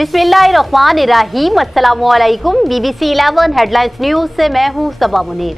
बिस्मिल्लाहिर्रहमानिर्रहीम। अस्सलामुअलैकुम। BBC 11 headlines news से मैं हूं सबा मुनीर।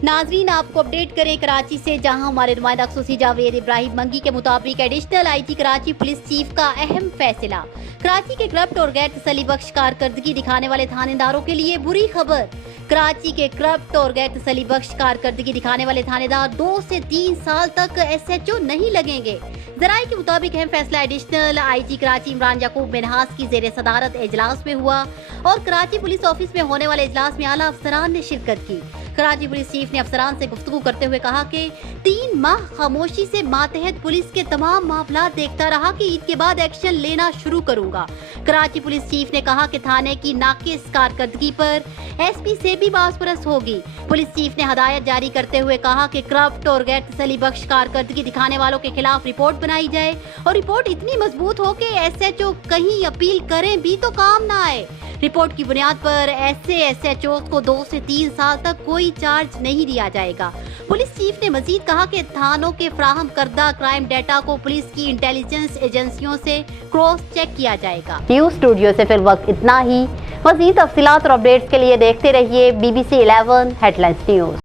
नाजरीन, आपको अपडेट करें कराची से, जहां हमारे नुमाइंदा खसूसी जावेद इब्राहिम मंगी के मुताबिक additional IG Karachi police chief का अहम फैसला। कराची के करप्ट और गैर तसल्ली बख्श कारकर्दगी दिखाने वाले थानेदारों के लिए बुरी खबर। कराची के करप्ट और गैर तसल्ली बख्श कारकर्दगी दिखाने वाले थानेदार 2 से 3 साल तक SHO नहीं लगेंगे। जराये के मुताबिक अहम फैसला एडिशनल IG कराची इमरान याकूब मिनहास की जेर सदारत इजलास में हुआ और कराची पुलिस ऑफिस में होने वाले इजलास में आला अफसरान ने शिरकत की। कराची पुलिस चीफ ने अफसरान से गुफ्तगू करते हुए कहा कि 3 माह खामोशी से मातहत पुलिस के तमाम मामला देखता रहा कि ईद के बाद एक्शन लेना शुरू करूंगा। कराची पुलिस चीफ ने कहा कि थाने की नाकिस कारकर्दगी पर SP से भी बासपरस होगी। पुलिस चीफ ने हदायत जारी करते हुए कहा कि करप्ट और गैर तसल्ली बख्श कारकर्दगी दिखाने वालों के खिलाफ रिपोर्ट बनाई जाए और रिपोर्ट इतनी मजबूत हो कि SHO कहीं अपील करें भी तो काम ना आए। रिपोर्ट की बुनियाद पर ऐसे SHOs को 2 से 3 साल तक कोई चार्ज नहीं दिया जाएगा। पुलिस चीफ ने मजीद कहा कि थानों के फ्राहम करदा क्राइम डेटा को पुलिस की इंटेलिजेंस एजेंसियों से क्रॉस चेक किया जाएगा। न्यूज स्टूडियो से फिर वक्त इतना ही। मजीद तफसीलात और अपडेट्स के लिए देखते रहिए BBC 11 हेडलाइंस न्यूज।